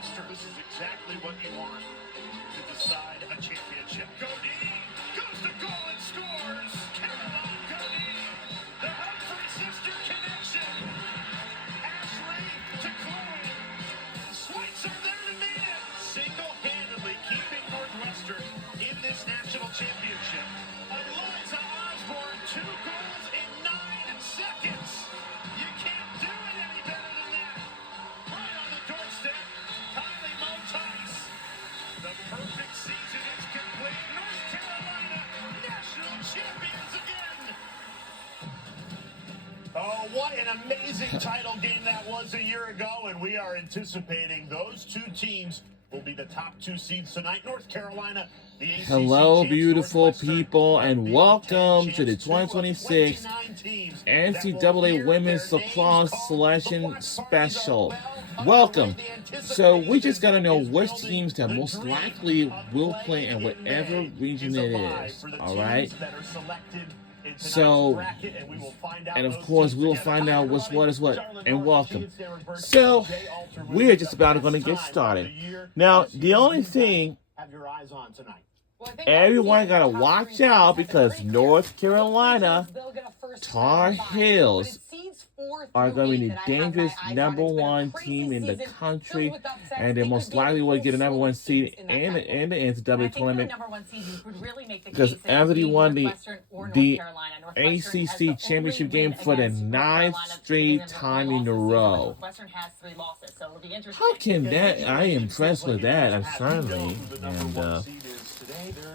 Northwestern. This is exactly what you want to decide a championship. Godin goes to goal and scores. Caroline Godin, the Humphrey sister connection. Ashley to Chloe. Switzer there to meet it. Single-handedly keeping Northwestern in this national championship. Eliza Osborne, 2 goals in 9 seconds. You can't do it any better than that. Right on the doorstep, Kylie Motice. The perfect season is complete. North Carolina, national champions again. Oh, what an amazing title game that was a year ago, and we are anticipating those 2 teams will be the top 2 seeds tonight. North Carolina, the ACC Hello, champs, beautiful people, and welcome to the 2026 NCAA Women's Lacrosse Selection Special. Welcome. So we just got to know which teams that most likely will play in whatever region it is, all right? So, and of course, we will find out what's what is what, and welcome. So, we are just about going to get started. Now, the only thing, everyone got to watch out because North Carolina Tar Heels are going to be the dangerous #1 team in the country, and they most likely will get a #1 seed in the NCAA tournament because after they won the ACC championship game for the 9th straight time in a row. How can that? I am impressed with that. I'm certainly, and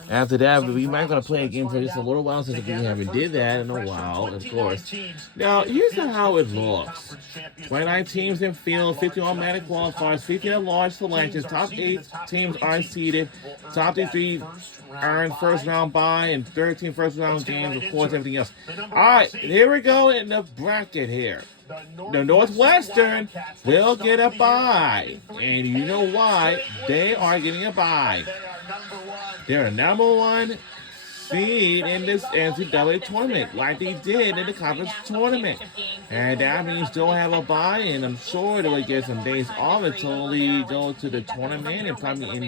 after that, we might gonna play a game for just a little while since we haven't did that in a while, of course. Now, here's how it looks: 29 teams in field, 50 automatic qualifiers, 50 at large selections. Top 8 teams are seeded. Top 3 earn first round bye, and 13 first round games. Of course, everything else. All right, here we go in the bracket here. The Northwestern will get a bye, and you know why? They are getting a bye. They're a #1 seed in this NCAA tournament, like they did in the conference tournament, and that means they'll have a bye, and I'm sure they will get some days off until they go to the tournament and probably in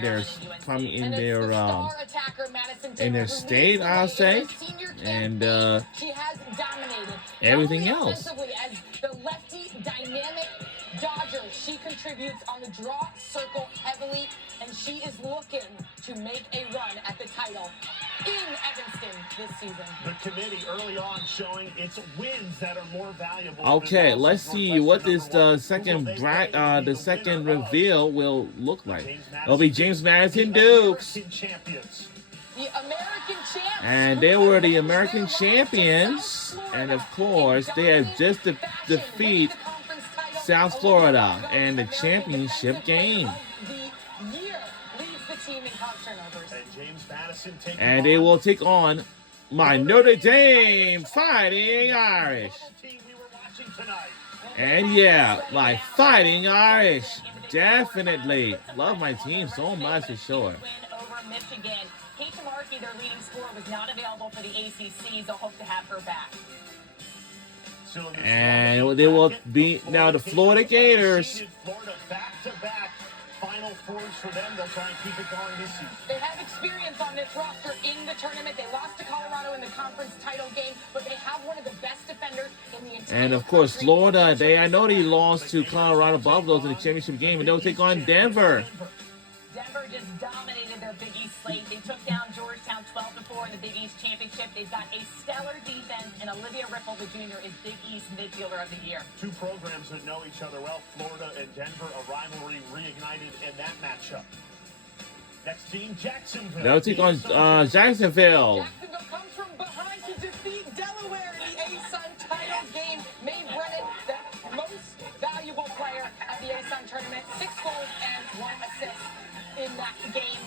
their state, I'll say, and everything else. The lefty dynamic Dodger. She contributes on the draw circle heavily, and she is looking to make a run at the title in Evanston this season. The committee early on showing its wins that are more valuable. Okay, let's see what this second reveal will look like. It'll be James Madison Dukes. The American champs. And they were the American champions. And of course, they had just defeat South Florida in the championship game. And they will take on my Notre Dame Fighting Irish. And yeah, my Fighting Irish. Definitely. Love my team so much for sure. Kate DeMarkey, their leading scorer, was not available for the ACC. They'll hope to have her back. And they will be now the Florida Gators. Florida back-to-back Final Fours for them. They'll try and keep it going this season. They have experience on this roster in the tournament. They lost to Colorado in the conference title game, but they have one of the best defenders in the entire. And of course, Florida. I know they lost to Colorado Buffaloes in the championship game, and they'll take on Denver. Denver just dominated their Big East slate. They took down Georgetown 12-4 in the Big East championship. They've got a stellar defense, and Olivia Ripple, the junior, is Big East midfielder of the year. 2 programs that know each other well, Florida and Denver, a rivalry reignited in that matchup. Next team, Jacksonville. They'll take on Jacksonville. Jacksonville comes from behind to defeat Delaware in the ASUN title game. Mae Brennan, the most valuable player at the ASUN tournament, 6 goals and 1 assist in that game.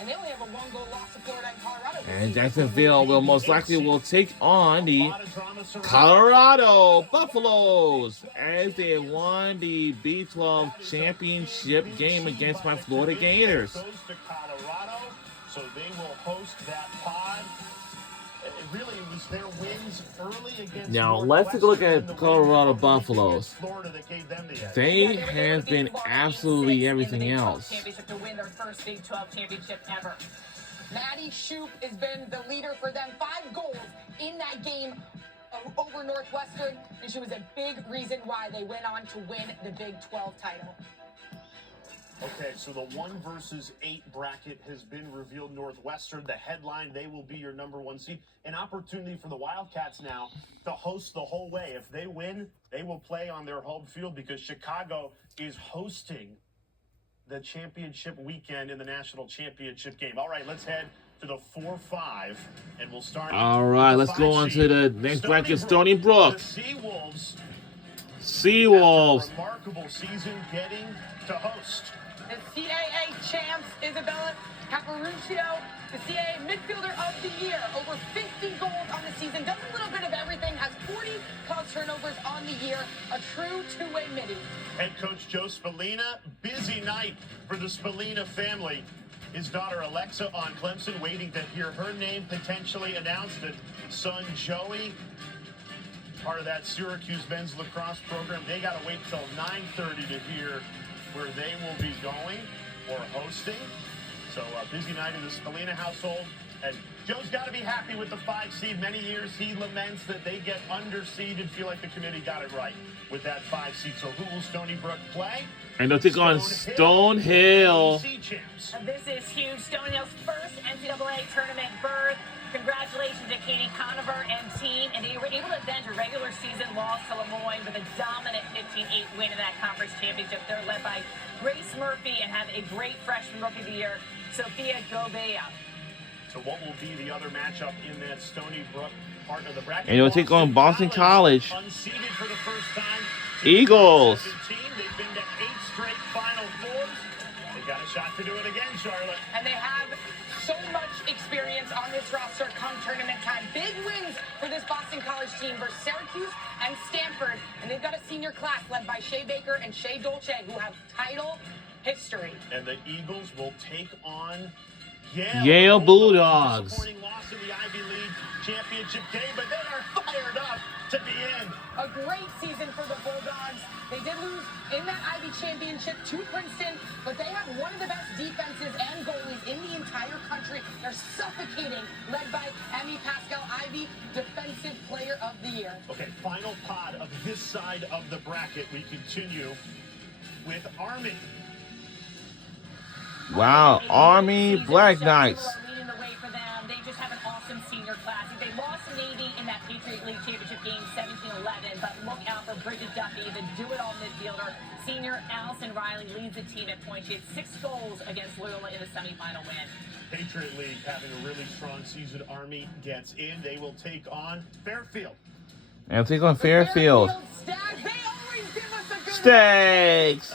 And they only have a 1-goal loss to Florida and Colorado. And Jacksonville will most likely take on the Colorado Buffaloes as they won the B12 championship game against my Florida Gators. Goes to Colorado, so they will host that pod It really was their wins early against Now, let's take a look at Northwestern Colorado and the win Buffaloes. against Florida that gave them the edge. They Yeah, were able have to beat been Florida absolutely 8-6 in the everything Big 12 else. championship to win their first Big 12 championship ever. Maddie Shoup has been the leader for them. 5 goals in that game over Northwestern, and she was a big reason why they went on to win the Big 12 title. Okay, so the 1 versus 8 bracket has been revealed. Northwestern, the headline, they will be your #1 seed. An opportunity for the Wildcats now to host the whole way. If they win, they will play on their home field because Chicago is hosting the championship weekend in the national championship game. All right, let's head to the 4-5, and we'll start. All right, let's go on to the next bracket, Stony Brook. The Seawolves. Seawolves. After a remarkable season getting to host. The CAA champs, Isabella Caparuccio, the CAA midfielder of the year, over 50 goals on the season, does a little bit of everything, has 40 cause turnovers on the year, a true two-way midi. Head coach Joe Spallina, busy night for the Spallina family. His daughter Alexa on Clemson, waiting to hear her name potentially announced. And son Joey, part of that Syracuse men's lacrosse program, they got to wait till 9:30 to hear where they will be going or hosting. So a busy night in the Spallina household. And Joe's got to be happy with the 5 seed. Many years he laments that they get underseeded. Feel like the committee got it right with that 5 seed. So who will Stony Brook play? And they'll take on Stonehill. This is huge. Stonehill's first NCAA tournament berth. Congratulations to Katie Conover and team. And they were able to avenge a regular season loss to Lemoyne with a dominant 15-8 win in that conference championship. They're led by Grace Murphy and have a great freshman rookie of the year, Sophia Gobea. So what will be the other matchup in that Stony Brook part of the bracket? And you'll take on Boston College. Unseeded for the first time. Eagles. 17. They've been to 8 straight Final Fours. They've got a shot to do it again, Charlotte. And they have so much experience on this roster come tournament time. Big wins for this Boston College team versus Syracuse and Stanford. And they've got a senior class led by Shea Baker and Shea Dolce, who have title history. And the Eagles will take on Yale Bulldogs. Disappointing loss in the Ivy League championship game, but they are fired up to be in. A great season for the Bulldogs. They did lose in that Ivy championship to Princeton, but they have one of the best defenses and goalies in the entire country. They're suffocating, led by Emmy Pascal Ivy, Defensive Player of the Year. Okay, final pod of this side of the bracket. We continue with Army. Wow, Army Black Knights. Leading the way for them. They just have an awesome senior class. They lost to Navy in that Patriot League championship game 17-11, but look out for Bridget Duffy, the do-it-all midfielder. Senior Allison Riley leads the team at points. She had 6 goals against Loyola in the semifinal win. Patriot League having a really strong season. Army gets in. They will take on Fairfield. And take on Fairfield. Stags, they always give us a good Stags.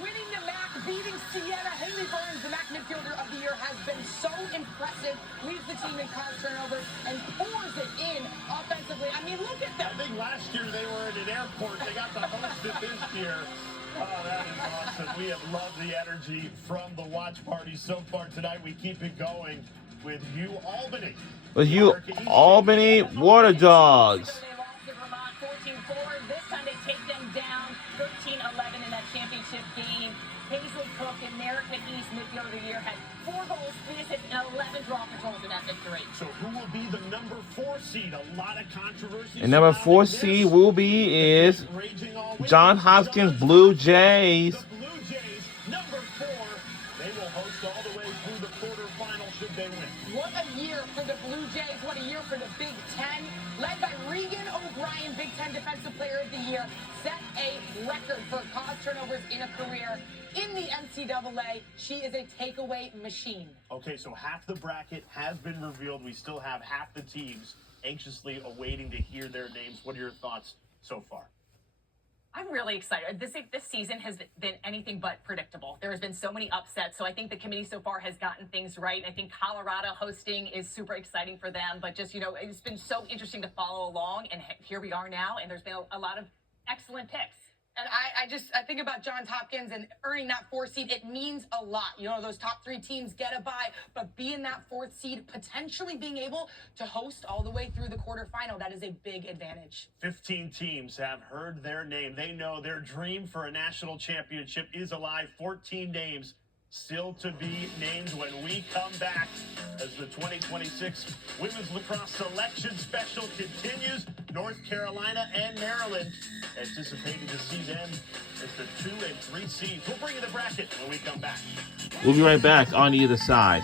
winning the MAC, beating Sienna. Haley Burns, the MAC midfielder of the year, has been so impressive. Leads the team in cause turnovers and pours it in offensively. I mean, look at them. I think last year they were at an airport. They got to host it this year. Oh, that is awesome. We have loved the energy from the watch party so far tonight. We keep it going with you, Albany. With you, Albany Water Dogs. They lost to Vermont 14-4. This time they take them down 13-11 in that championship game. Hazel Cook, American East midfielder of the year, had 4 goals, 3 assists, and 11 draw controls in that victory. So who will be the number 4 seed? A lot of controversy. And number 4 seed will be is John Hopkins Blue Jays. The Blue Jays, number 4. They will host all the way through the quarterfinals should they win. What a year for the Blue Jays. What a year for the Big Ten. Led by Regan O'Brien, Big Ten Defensive Player of the Year, set a record for cause turnovers in a career. In the NCAA, she is a takeaway machine. Okay, so half the bracket has been revealed. We still have half the teams anxiously awaiting to hear their names. What are your thoughts so far? I'm really excited. This season has been anything but predictable. There has been so many upsets, so I think the committee so far has gotten things right. I think Colorado hosting is super exciting for them, but just, it's been so interesting to follow along, and here we are now, and there's been a lot of excellent picks. And I think about Johns Hopkins and earning that 4th seed. It means a lot. You know, those top 3 teams get a bye, but being that 4th seed, potentially being able to host all the way through the quarterfinal, that is a big advantage. 15 teams have heard their name. They know their dream for a national championship is alive. 14 names still to be named when we come back as the 2026 Women's Lacrosse Selection Special continues. North Carolina and Maryland anticipating to see them as the 2 and 3 seeds. We'll bring you the bracket when we come back. We'll be right back on either side.